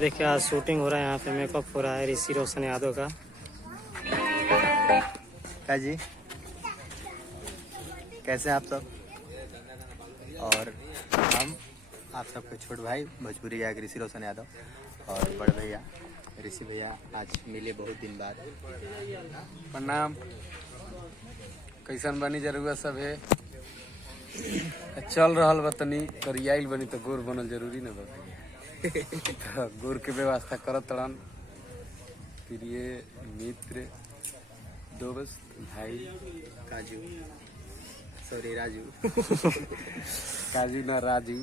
देखिए आज शूटिंग हो रहा है, यहाँ पे मेकअप हो रहा है ऋषि रोशन यादव का। जी कैसे हैं आप सब। और हम आप सबके छोटे भाई भोजपुरी गायक ऋषि रोशन यादव और बड़े भैया ऋषि भैया आज मिले बहुत दिन बाद। प्रणाम। कैसन बनी जरूरत सब है चल रहा बा, तनी करियाइल बनी तो गोर बनल जरूरी न बा। तो गोर के व्यवस्था करत तड़न प्रिय मित्र दोस्त भाई काजू सॉरी राजू काजू ना राजू।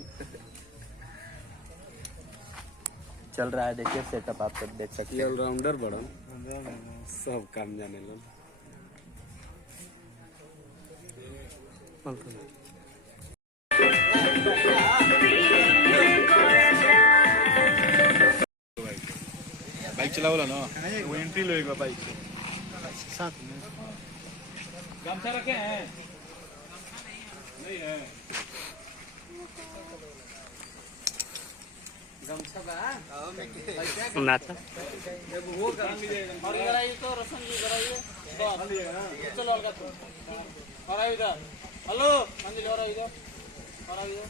चल रहा है, देखिए सेटअप आप सब देख सकते हैं। ऑलराउंडर बड़न सब काम जाने लन। बाइक चलावला ना वो एंट्री लेगा बाइक से साथ में गमछा रखे हैं नहीं है गमछा बा नाता वो काम भी देगा और इधर आइए तो रसन जी इधर आइए बस चलो अलग तो और आइए इधर। हेलो मंदिर और आइए इधर और आइए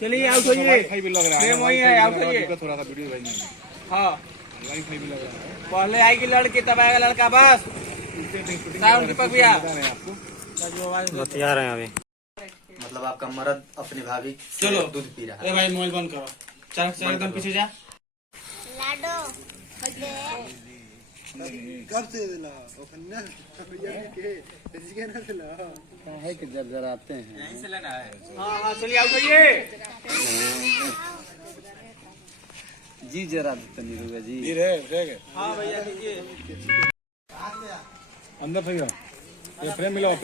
चलिए आउट होइए। वाईफाई भी लग रहा है, वही है आउट होइए। थोड़ा सा वीडियो भाई हाँ वाईफाई भी लग रहा है। पहले आएगी लड़की तब आएगा लड़का बस। साउंड दीपक भैया आपको बतिया रहे हैं अभी। मतलब आपका मर्द अपनी भाभी से चलो। दूध पी रहा ए है। भाई मोबाइल बंद करो। चल एकदम पीछे जा। लाडो कब से दिला ओखन्ना ये के इसके ना दिला काहे के जरजराते हैं। हाँ हाँ चलिए आउट होइए। जी जरा तनी रुआ जी। धीरे हाँ भैया लीजिए। अंदर भैया ये फ्रेम मिलाओ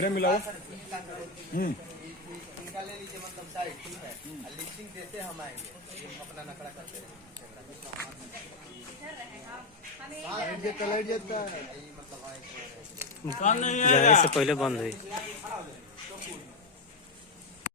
ये कलर जाता है कौन नहीं जाने आएगा से पहले बंद हुई।